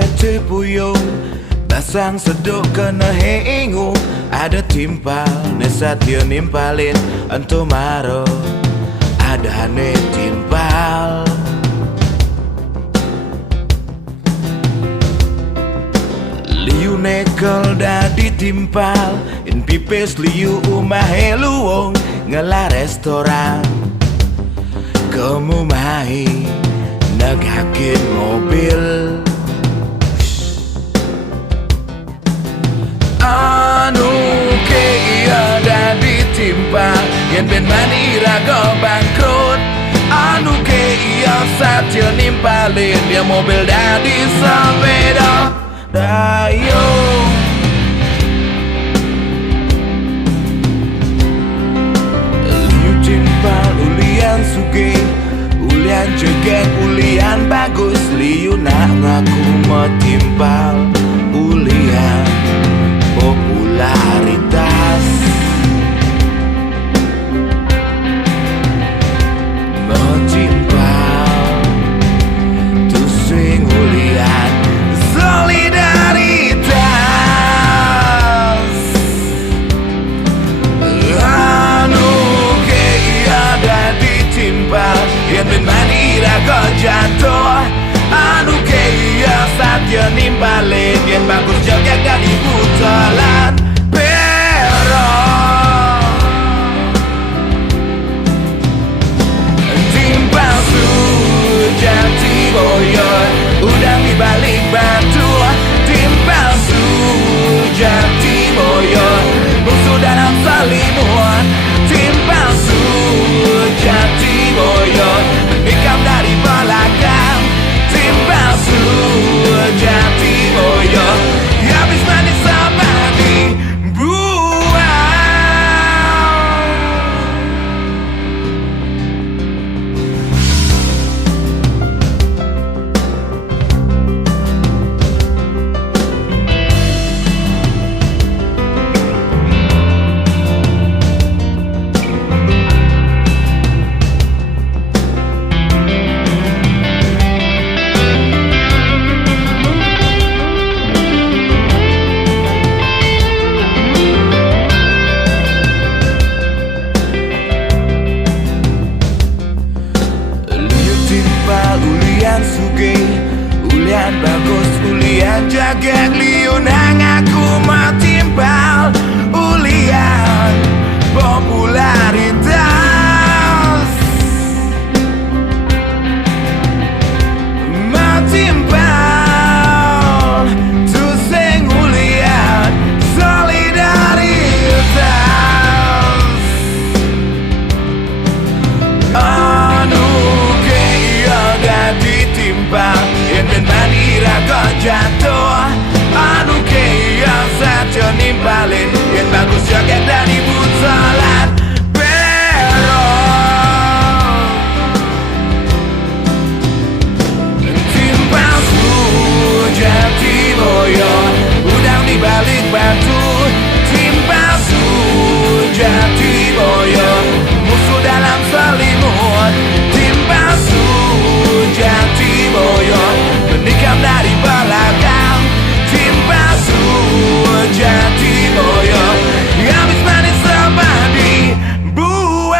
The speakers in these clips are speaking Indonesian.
pece puyung basang seduk kena hingu ada timpal nesat dia nimpalin ento maro ada hane timpal liu nekel dadi timpal in pipes liu umahe luwung ngela restoran kamu mai nagakin mobil anu ke iya dadi timpal yen ben manira go bangkrut anu ke iya satya nimpalin dia mobil dadi sepeda dayo liu timpal ulian suge ulian cegek ulian bagus liu nak ngaku mau timpal ulian popularitas mau timpal tu swing ulian solidaritas anu ke iya dadi timpal yen ben manira go jatuh anu ke iya satya nimpalin yen bagus joget dadi putalan pero timpal sujati boyo udang di balik batu timpal sujati boyo musuh dalam selimut timpal sujati boyo menikam dari belakang timpal sujati boyo habis manis sama dibuang ulian suge, ulian bagus, ulian jaget liu nang aku mau timpal ulian popularitas mau timpal tu sing ulian solidaritas anu ke iya dadi timpal yen ben manira go jatuh anu ke iya satya nimpalin yen bagus joget dadi putalan pero timpal sujati boyo udang di balik batu timpal sujati boyo musuh dalam selimut timpal sujati boyo menikam dari belakang timpal sujati boyo habis manis sama dibuang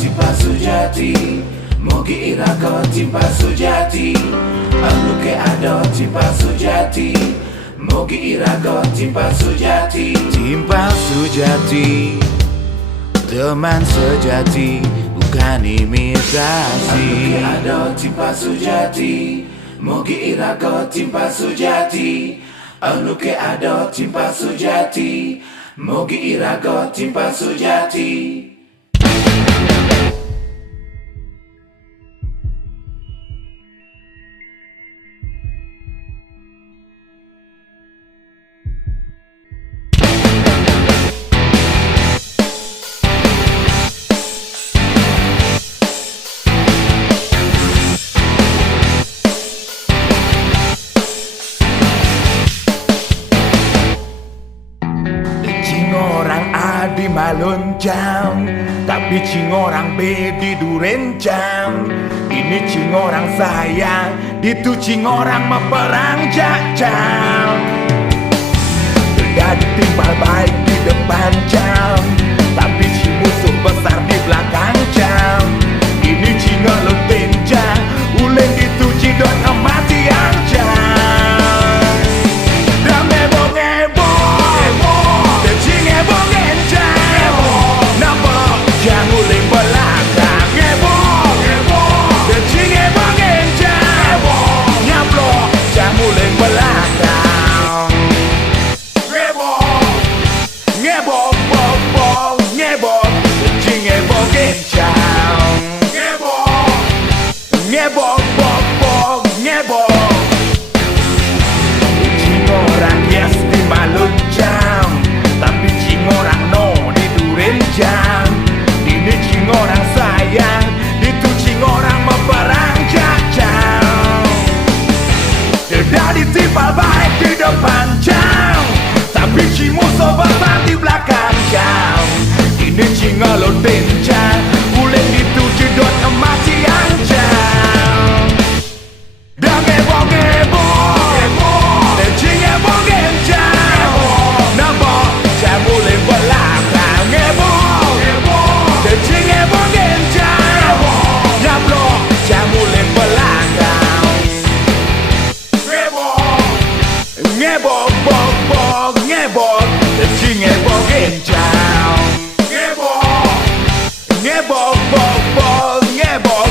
timpal sujati mogi irako timpal sujati anu ke ado timpal sujati mogi irako timpal sujati timpal sujati teman sejati bukan imitasi anu ke ado timpal sujati mogi irako timpal sujati anu ke ado timpal sujati mogi irako timpal sujati. lonjang, tapi cing orang bedi durencang. Ini cing orang sayang, itu cing orang meperang jajang. Tidak ditimpal baik di depan jam, tapi cing musuh besar di belakang jam. Ini cing ngelutinjang, uleng dituji don kematian jam. Ngebok, bok, bok, ngebok. Cing orang yes di malunjang, tapi cing orang no di durenjang. Ini cing orang sayang, itu cing orang meperang jajang. Tidak ditimpal baik di depan jam, tapi cing musuh besar di belakang jam. Ini cing ngelutinjang, uleng dituju dot kematian jam. Ngebok, bok, bok, ngebok, cing ngebok enjang. Ngebok, ngebok, bok, bok, ngebok,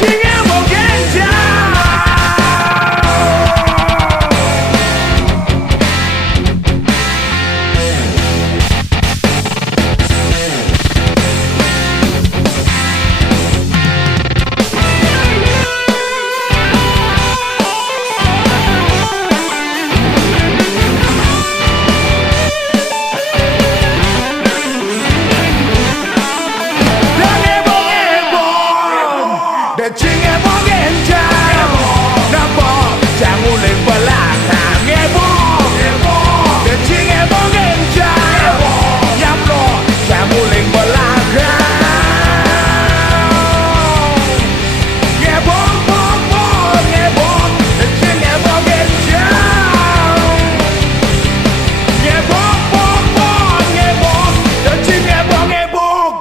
cing ngebok enjang. Cing ngebok enjang, ngebok jangan uleng belakang. Ngebok, cing ngebok enjang, nyaplo jangan uleng belakang. Ngebok, bok, bok, ngebok, cing ngebok enjang. Ngebok, bok, bok, ngebok, cing ngebok ngebok.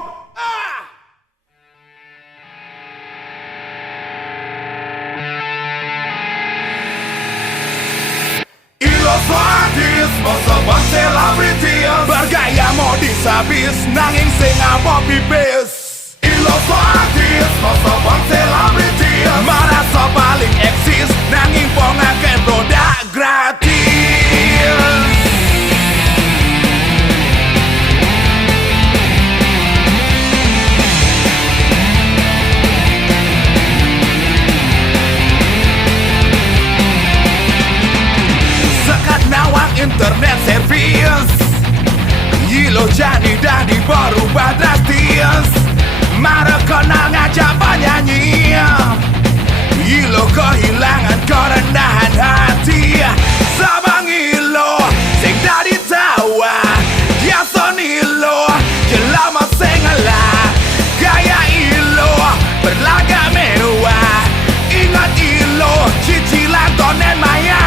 Artis, masa bang selebritius, bergaya modis habis, nanging sing apa pipis. Ilos artis, masa bang selebritius, merasa paling eksis, nanging pongaken produk gratis. Internet service Yilo jadi dah berubah drastis. Mara kenal ngajak penyanyi, Yilo kehilangan kerendahan hati. Sabang Ilo sing dari tawa, dia sonilo jelama sengala. Gaya Ilo berlagak mewah, ingat Ilo cicilan tonen maya.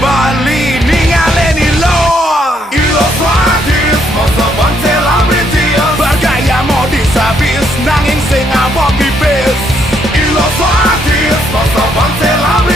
Bali ninggalin Ilo. Ilo artis, masa bang selebritius, bergaya modis habis, nanging sing apa pipis. Ilo artis, masa bang selebritius,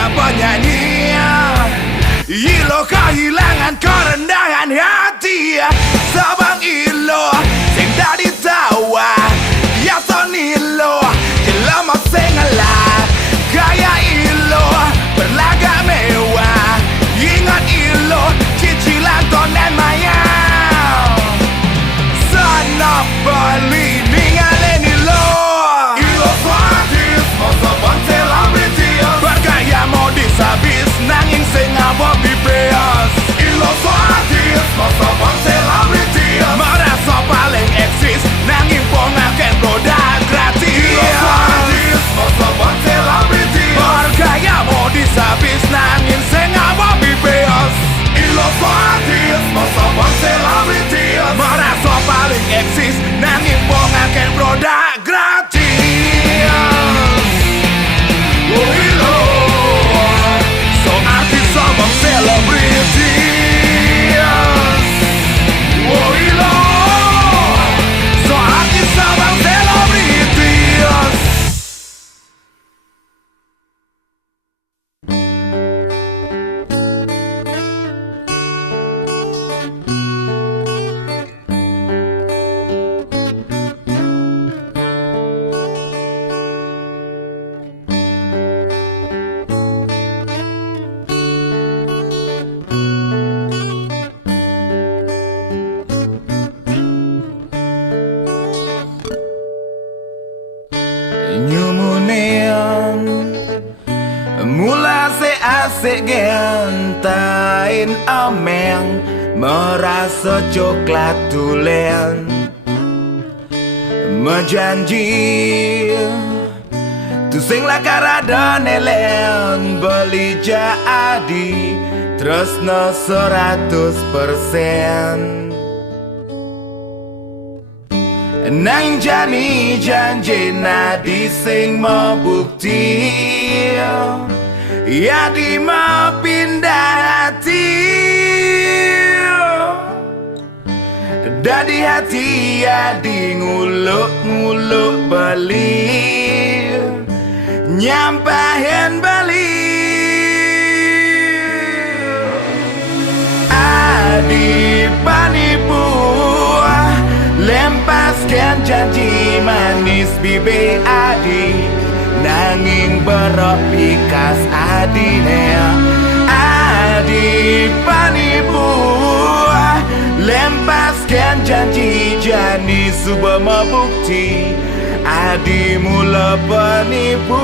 saja penyanyi. Ilo kehilangan kerendahan hati, sabang ilo sing dadi tawa. Ya son ilo jelema sing ngalah, gaya ilo berlagak mewah. Ingat ilo cicilan tonen mayang, sana beli ninggalin ilo. Ilo artis masa bang selebriti, bergaya modis habis nanging sing abot di beas. Ilo artis masa bang selebriti, merasa paling eksis nanging pongaken produk gratis. Ilo artis masa bang selebriti, bergaya modis habis nanging sing abot di beas. Ilo artis masa bang selebriti, merasa paling eksis nanging pongaken produk gratis. Oh ilo so artis sabang selebriti. Oh ilo so artis sabang selebriti. Nyumunean mula asik gentain ameng, merasa coklat tulen menjanji tu sing lakarada nelen beli jadi tresno 100%. Nang jani janji nadi sing membukti, ya di mau pindah hati. Dadi hati ya di nguluk-nguluk beli, nyampahin beli. Adi panipu lempaskan janji manis bibe adi, nanging berok pikas adine. Adi panipu lempaskan janji jani suba membukti, adi mula penipu.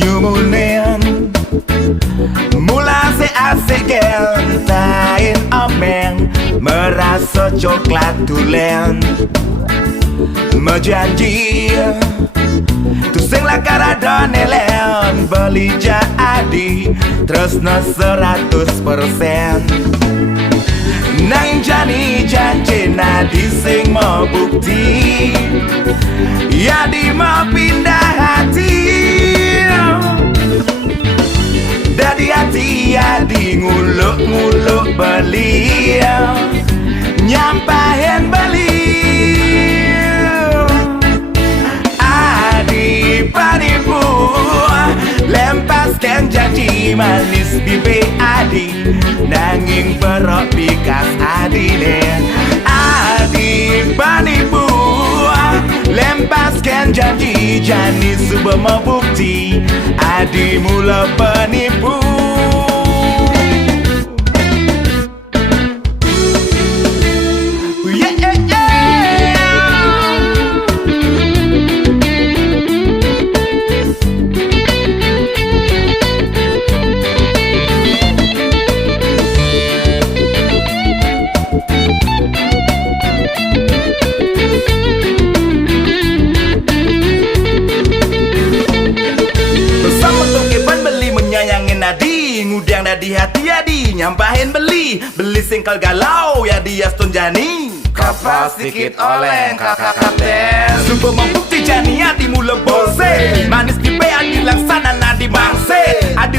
Nyumunean mula asik gentain ameng, merasa coklat tulen menjanji tu sing lakarada nelen beli jadi tresno 100%. Nang jani janji nadi sing membukti, ya di mau pindah hati. Dadi hati ya di nguluk-nguluk beli, nyampahin beli. Adi panipu lempaskan janji manis bibe adi, nanging berok pikas adine. Adi panipu lempaskan janji jani suba membukti, adi mula penipu. Ngudang dadi hati adi nyampahin beli singkel galau ya dia stunjani kapas sedikit oleng kakak kapten sumpah membukti jani adi mula bose manis di pe adi laksana nadi bangse adi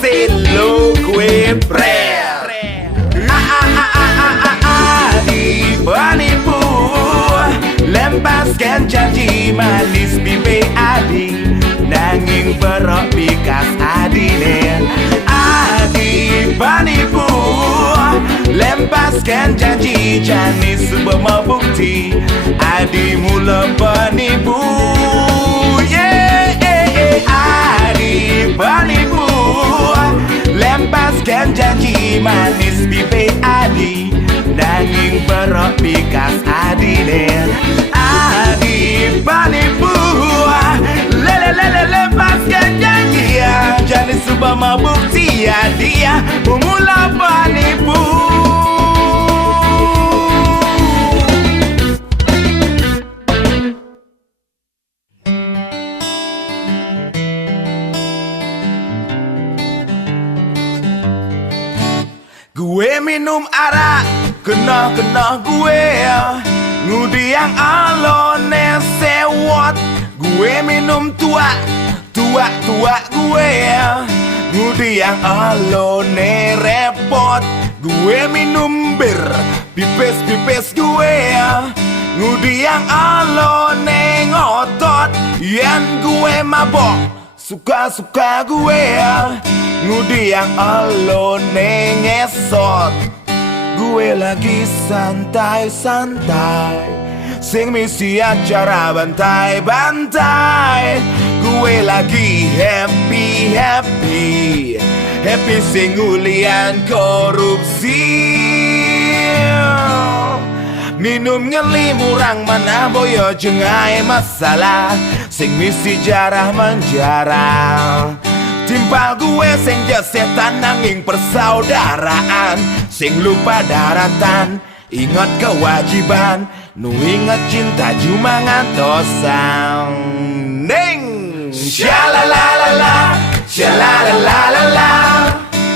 selo gue prel. Adi penipu, lempaskan janji manis pipe adi, nanging perok pikas adine. Adi penipu, lempaskan janji janis sebuah bukti, adi mula penipu. Adi penipu, lempaskan janji manis pipe adi, nanging perok pikas adine. Adi penipu, lepaskan janji ya, janis sebuah bukti ya, dia mula penipu. Gue minum arak, kena gue ngudi yang alone sewot. Gue minum tua gue ngudi yang alone repot. Gue minum bir, pipes gue ngudi yang alone ngotot. Yang gue mabok, suka gue ngudi yang alone ngesot. Gue lagi santai-santai, sing misi acara bantai-bantai. Gue lagi happy sing ulian korupsi. Minum ngeli murang mana boyo jengai masalah, sing misi jarah menjarah. Timpal gue sing setan nanging persaudaraan, sing lupa daratan, ingat kewajiban, nu ingat cinta cuma ngantosan. Neng Shalalalalala, shalalalalala,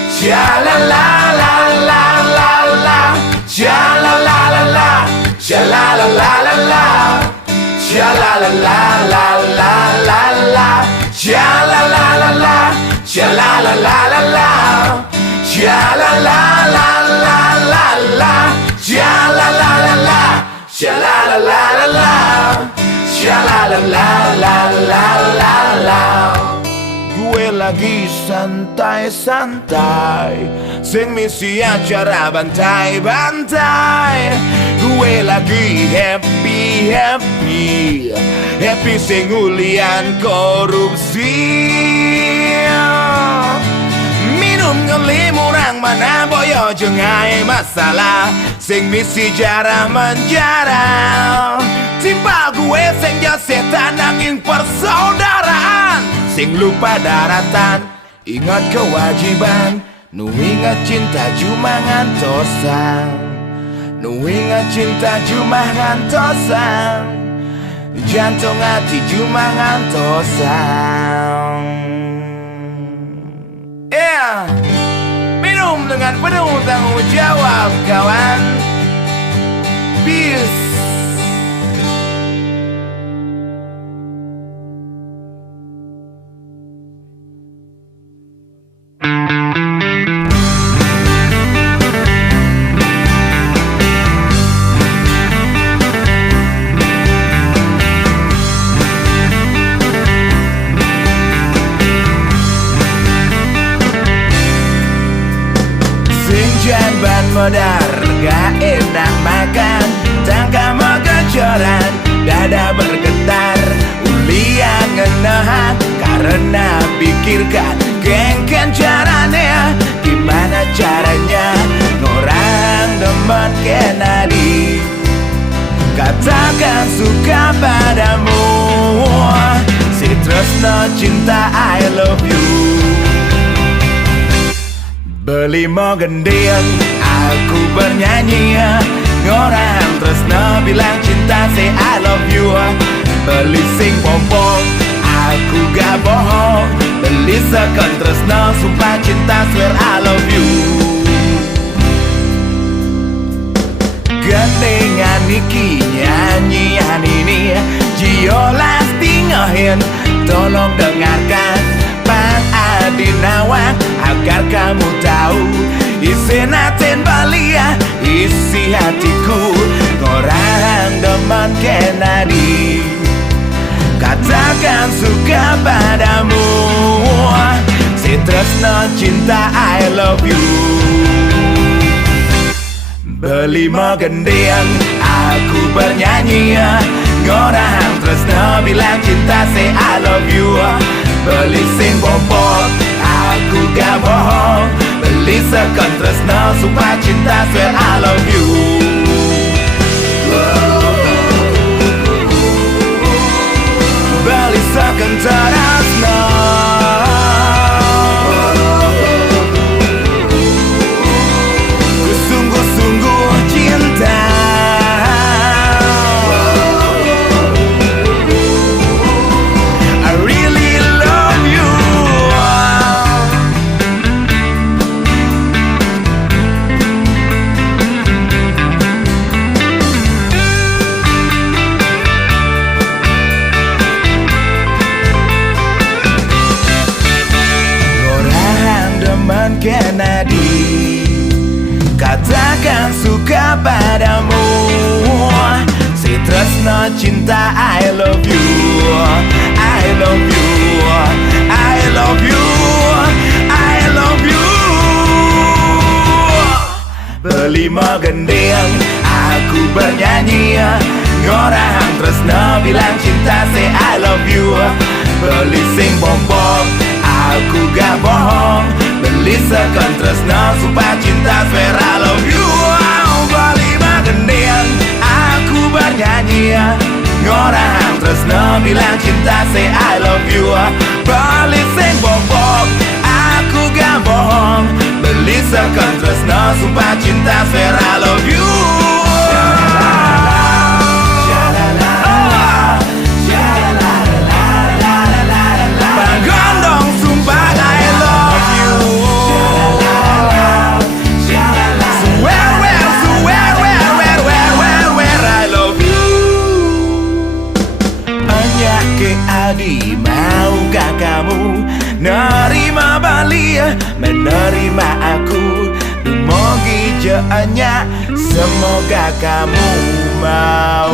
shalalalalala, shalalalalala, shalalalalala, shalalalalala, shalalalalala, shalalalalala, shalalalalala, shalalalalala, shalalalalala, shalalalalala. Gue lagi santai-santai, sing misi acara bantai-bantai. Gue lagi happy sing ulian korupsi. Minum ngeli murang mana boyo jengai masalah, sing misi jarah menjarah. Timpal gue sing setan nanging persaudaraan, sing lupa daratan, ingat kewajiban, nu ingat cinta cuma ngantosan, nu ingat cinta cuma ngantosan, jantung hati cuma ngantosan. Minum dengan penuh tanggung jawab kawan. Peace. Ban modar gak enak makan, tangka mau kecoran, dada bergetar, ulian ngenahan karena pikirkan gengken caranya, gimana caranya ngorang demen Kennedy. Katakan suka padamu, si tresno cinta I love you. Beli mau gendeng, aku bernyanyi, ngorang tresno bilang cinta say I love you. Beli sing pompong, aku gak bohong, beli second tresno sumpah cinta swear I love you. Gendengan iki nyanyian ini Jiolas tingohin, tolong dengarkan Bang Adi Nawang, aku agar kamu tahu isi naten balia isi hatiku orang demen kenadi katakan suka padamu si tresno cinta I love you belima gendeng aku bernyanyi orang tresno bilang cinta say I love you beli sing bobot aku gak bohong beli second tresno sumpah cinta swear I love you beli second tresno ku sungguh-sungguh cinta Kennedy katakan suka padamu si tresno cinta I love you I love you I love you I love you belima gendeng aku bernyanyi orang tresno bilang cinta say I love you beli sing bombok aku gak bohong beli second tresno sumpah cinta swear I love you belima gendeng aku bernyanyi orang tresno bilang cinta say I love you beli sing bombok aku gak bohong beli second tresno sumpah cinta swear I love you Adi, maukah kamu nerima Bali, menerima aku Dumogi jaanya, semoga kamu mau.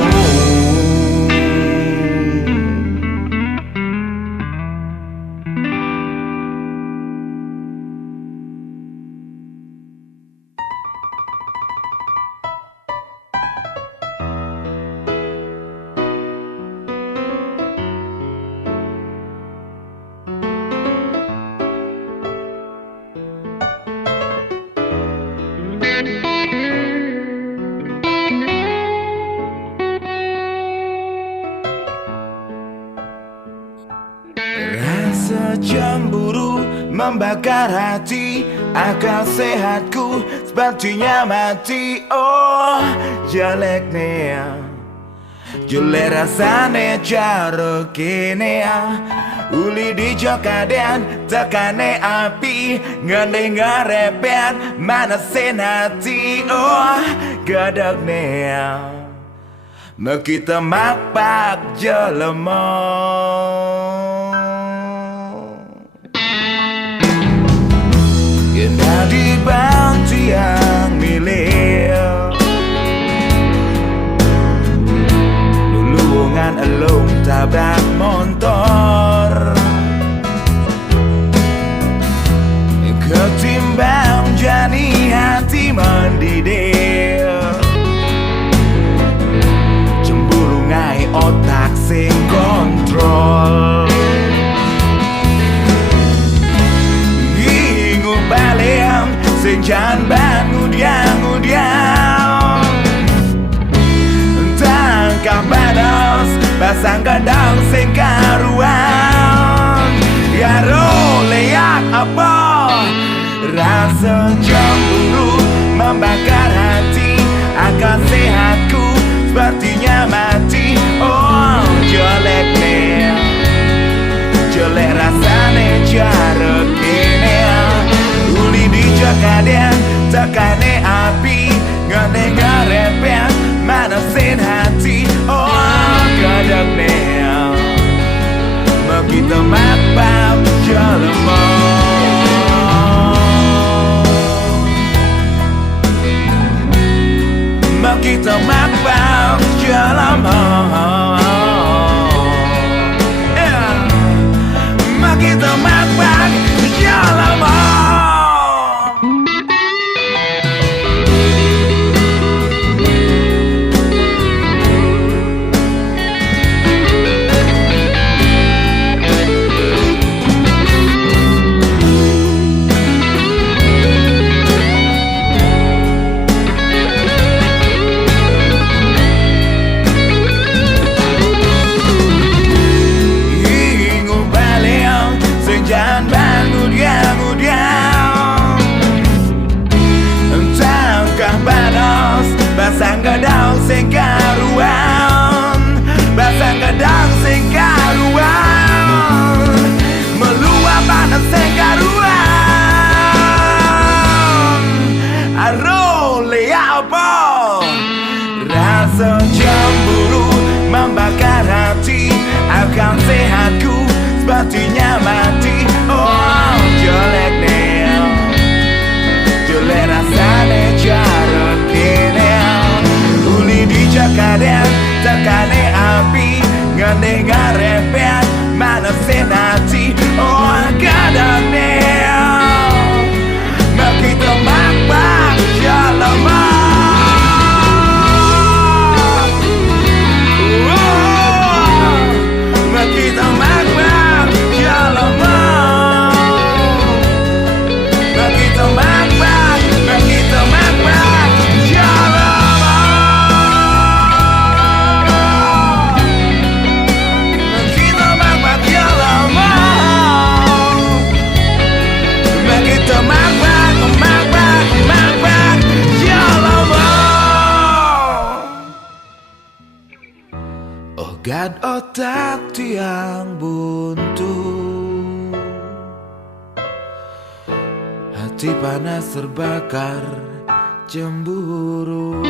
Rasa cemburu membakar hati, akal sehatku sepertinya mati. Oh, jelek nih, jelek rasane cara kene. Uli di jokaden tekane api, ngene ngarepet manasin hati. Oh, gadak nih, mekita makpak jelema. Kena dibantu yang milih lulungan elung tabrak motor, ketimbang jadi hati mendidih, cemburu ngai otak sing kontrol. Baliang senjan bangudiang-udiang, tangkap panas pasang kadang sing karuan. Garo leak apa rasa cemburu membakar hati, akal sehatku sepertinya mati. Oh, jelek nih, jelek rasane cara kene. Uli di jokaden tekane api, ngene ngarepet manasin hati. Oh, gadak nih, begitu makbab jelema. kita mabang dalam kita mabang dalam jangan bangun-bangun tangkah panas basang gedang sing karuan basang gedang sing karuan meluap panas sing karuan arole apa rasa cemburu membakar hati akan sehatku sepertinya mati. Oh jelek nih, jelek rasanya cara kini. Uli di Jakarta tekane api ngene ngarepet mana senati. Oh kadang nih makita makbak jalan makita makbak Ogat otak tiang buntu, hati panas terbakar cemburu.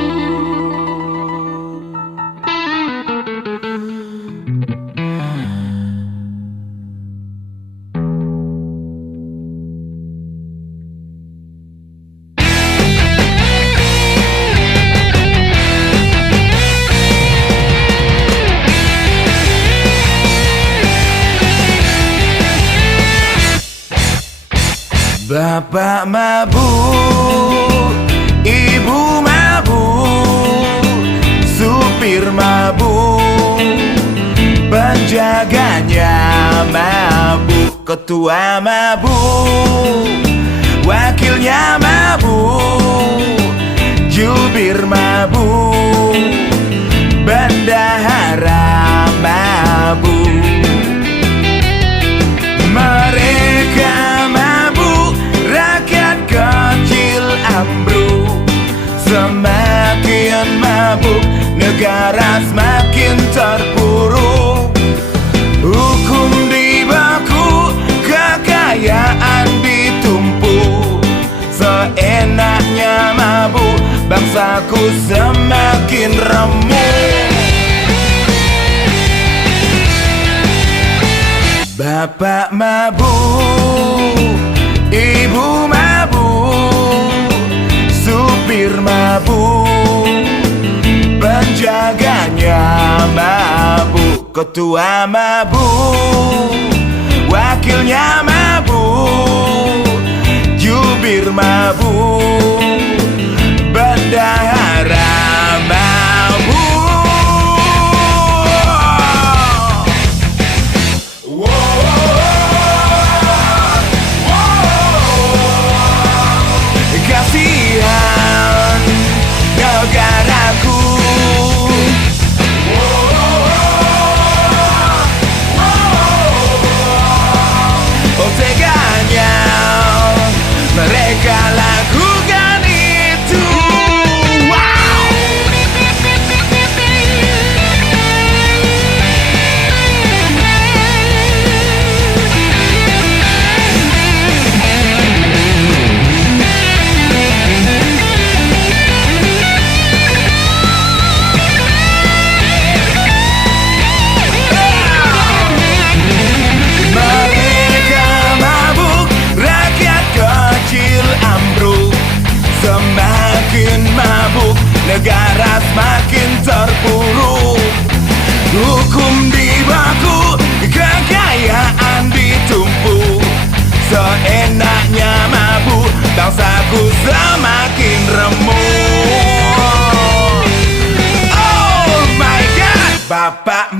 Bapak mabuk, ibu mabuk, supir mabuk, penjaganya mabuk, ketua mabuk, wakilnya mabuk, jubir mabuk, bendahara mabuk. Mereka mabuk, rakyat kecil ambruk. Semakin mabuk, negara semakin terpuruk. Hukum dibaku, kekayaan ditumpuk. Seenaknya mabuk, bangsaku semakin remuk. Bapak mabuk, ibu mabuk, supir mabuk, penjaganya mabuk, ketua mabuk, wakilnya mabuk, jubir mabuk, bendahara mabuk. Kasihan negaraku,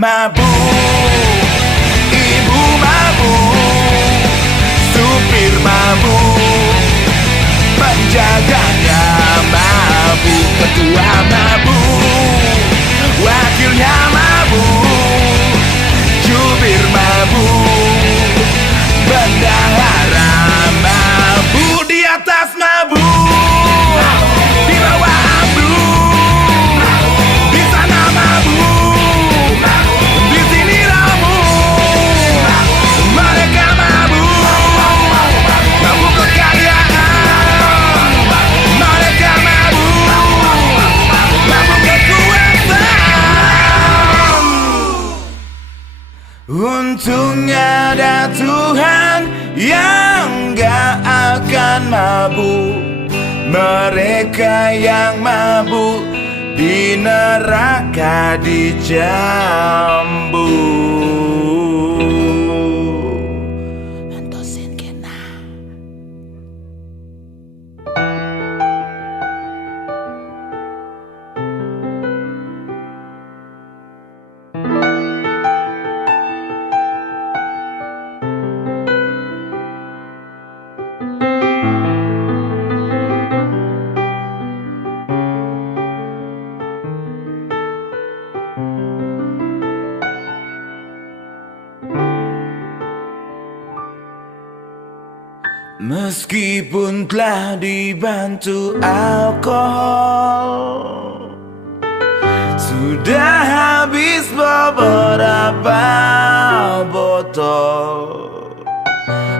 mabuk, ibu mabuk, supir mabuk, penjaganya mabuk, ketua mabuk, wakilnya mabuk, jubir mabuk, bendahara mabuk, di atas mabuk, di bawah mabuk, di sana mabuk, di sini rabuk, mereka mabuk, mabuk kekayaan, mereka mabuk, mabuk kekuasaan. Untungnya ada Tuhan yang gak akan mabuk. Mereka yang mabuk di neraka dicambuk. Antosin kena. Meskipun telah dibantu alkohol, sudah habis beberapa botol,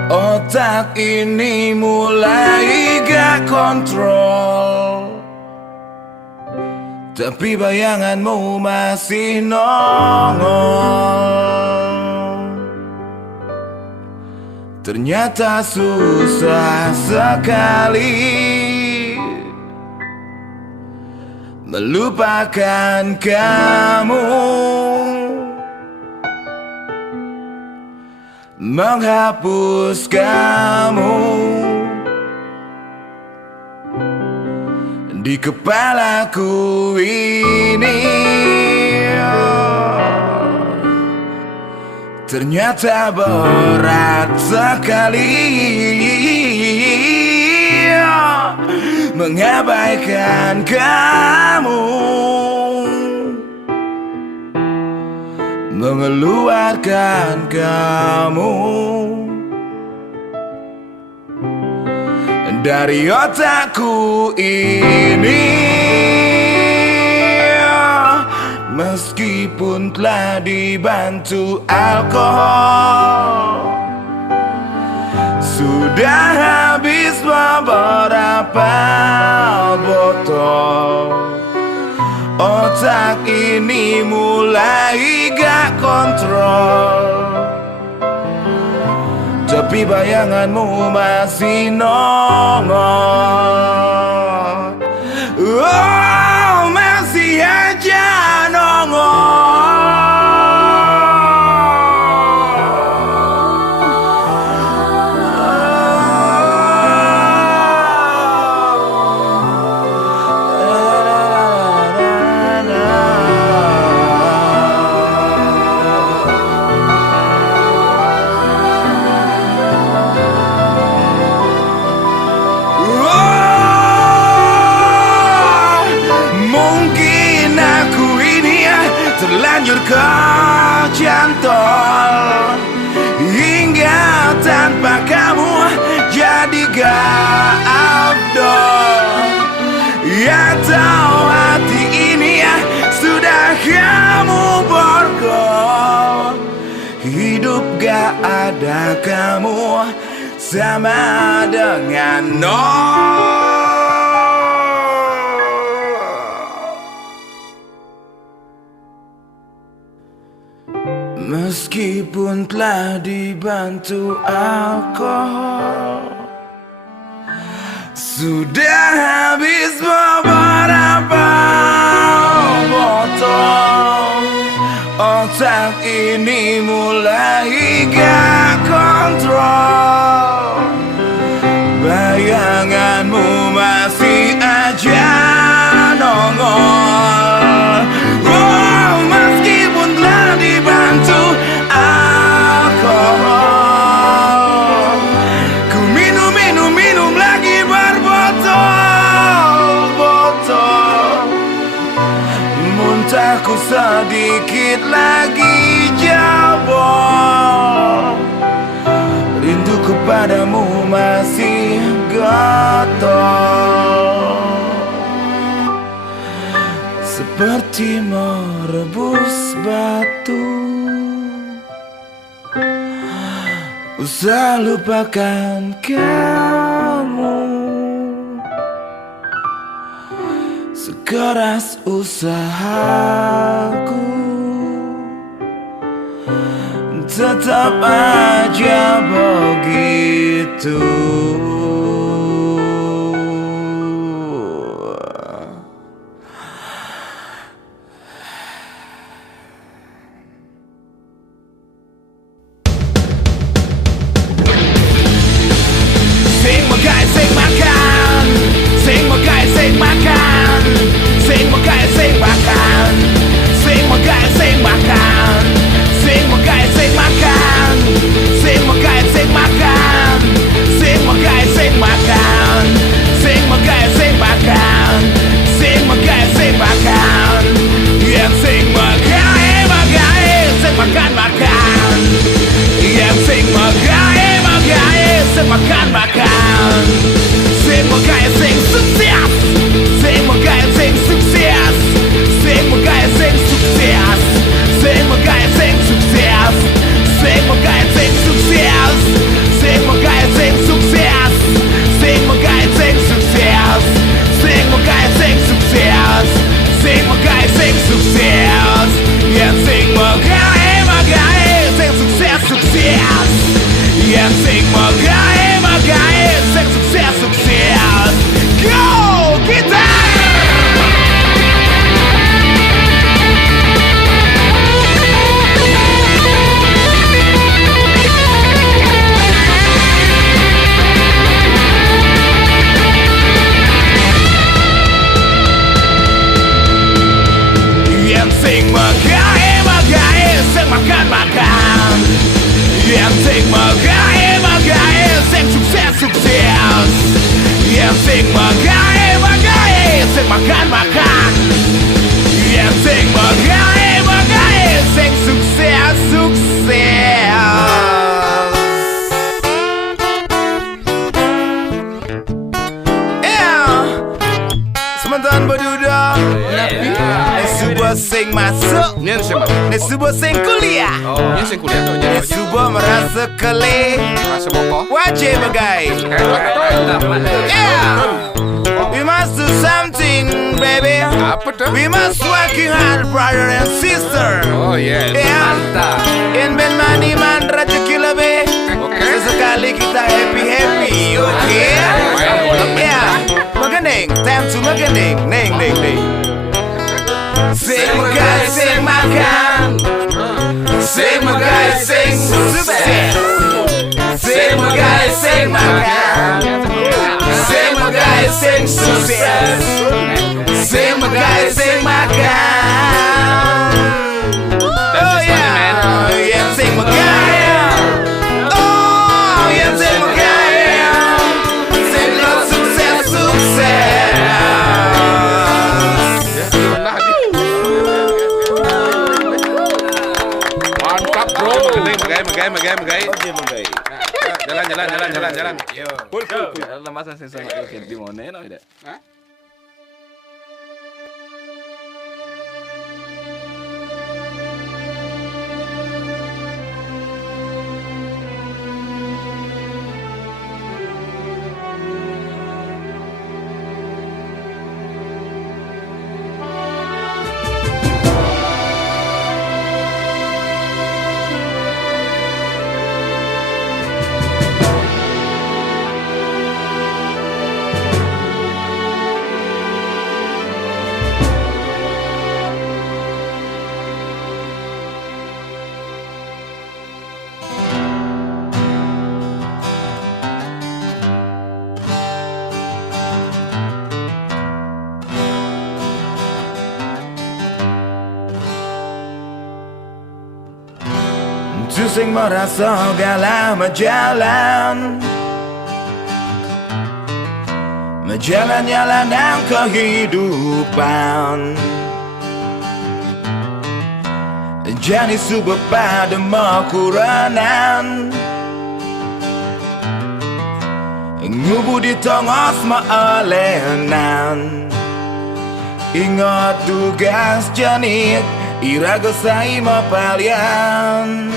otak ini mulai gak kontrol. Tapi bayanganmu masih nongol. Ternyata susah sekali melupakan kamu, menghapus kamu di kepalaku ini. Ternyata berat sekali mengabaikan kamu, mengeluarkan kamu dari otakku ini. Meskipun telah dibantu alkohol, sudah habis beberapa botol, otak ini mulai gak kontrol. Tapi bayanganmu masih nongol. Oh, masih aja terlanjur kecantol, hingga tanpa kamu jadi gak afdol. Ya tahu hati ini sudah kamu borgol. Hidup gak ada kamu sama dengan nol. Meskipun telah dibantu alkohol, sudah habis beberapa botol, otak ini mulai gak kontrol. Bayanganmu masih aja nongol. Oh, meskipun telah di sedikit lagi jauh, rindu kepadamu masih getol, seperti merebus batu. Usah lupakan kamu, sekeras usahaku, tetap aja begitu. Sing makan, sing makan, sing makan, sing makan, sing makan, sing makan, sing makan, sing makan, sing makan, sing makan, sing makan, sing makan, sing makan, sing makan, sing makan, sing makan, sing makan, sing makan, yang sing makan, makan, sing makan, makan, yang sing makan, makan, sing makan, makan, sing makan, sing sukses, sing makan, sing sukses, sing makan, sing sukses, sing makan, sing sukses, sing makan, sing sukses, sing makan, sing sukses, sing makan, sing sukses, sing makan, sing sukses, sing makan, sing sukses, yang sing makan, makan, sing sukses, sukses, yang sing makan, makan, sing sukses, sukses. Go kita! Yang sing makan, makan, sing makan, makan, yang sing makan, makan, sing sukses, sukses, yang sing makan, makan, sing makan, makan, yang sing makan, makan, sing sukses, sukses. Sementara berduda, Nesuba sing masuk, Nesuba sing kuliah, Nesuba merasa keli, wajib bagai. We must do something, baby. We must working hard, brother and sister. In Ben Mani Man rezeki lebih. Sesekali kita happy, okay? Magening, time to magening, neng. Sing makan, sing makan, sing makan, sing sukses, sing makan, sing makan, sing makan, sing sukses, sing makan, sing makan. Oh yeah, yeah, sing makan. Oh yeah, sing makan, sing sukses, sukses. Mantap bro, magai. Jalan. Yo. Cool. Masa saya sama di mana no tidak? Sing merasa galau menjalan jalanan kehidupan. Jani subuh pada makuranan Ngubu di tongos maalenan Ingat tugas janit Iraga sai mapalian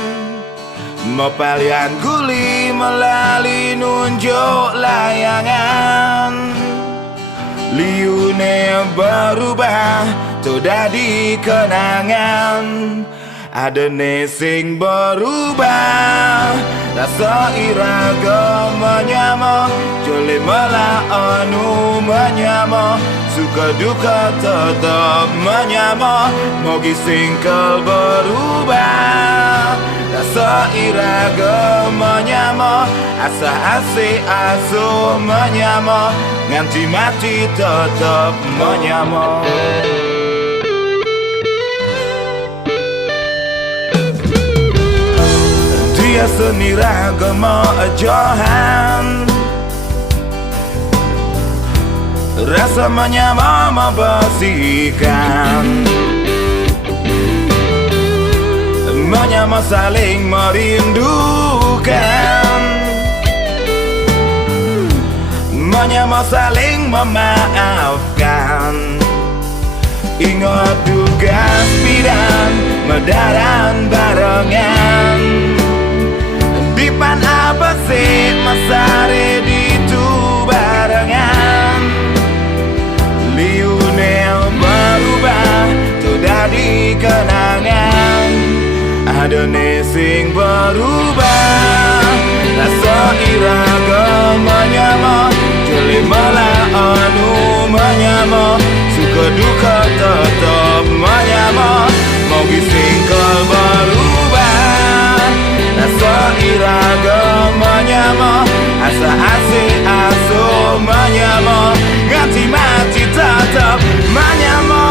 Mapalian guli melalui nunjuk layangan Liune berubah Todadi kenangan Ada nesing berubah Rasa iraga menyama Jole malah anu menyama Suka duka tetap menyama Mogi singkel berubah Rasa iraga menyama Asa ase aso menyama Nganti mati tetap menyama Dia seni ragama ajahan Rasa menyama membersihkan Menyama saling merindukan Menyama saling memaafkan Ingat tugas bidan Medaran barengan Dipan apa sih masare itu barengan Liune berubah Todadi kenangan Ada nesing berubah Rasa iraga menyama Jeli malah anu menyama Suka duka tetap menyama Mogi singkel berubah Rasa iraga menyama Asa ase aso menyama Nganti mati tetap menyama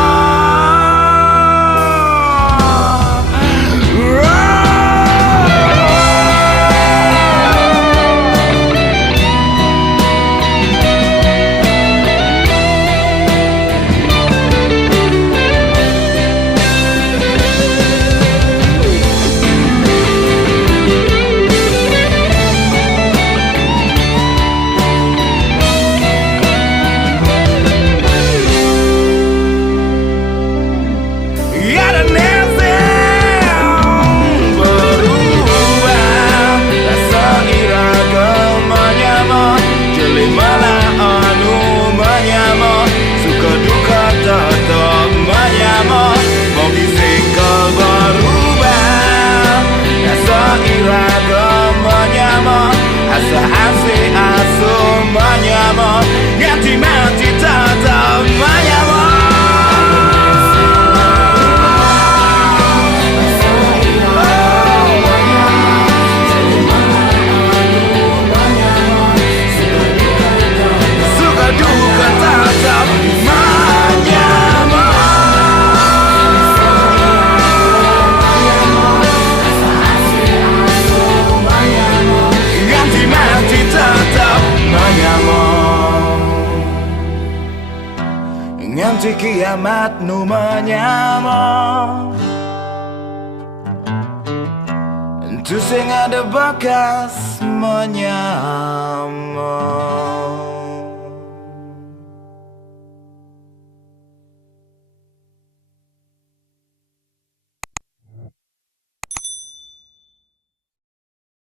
Nganti kiamat nu menyama Itu sing ada bakas menyama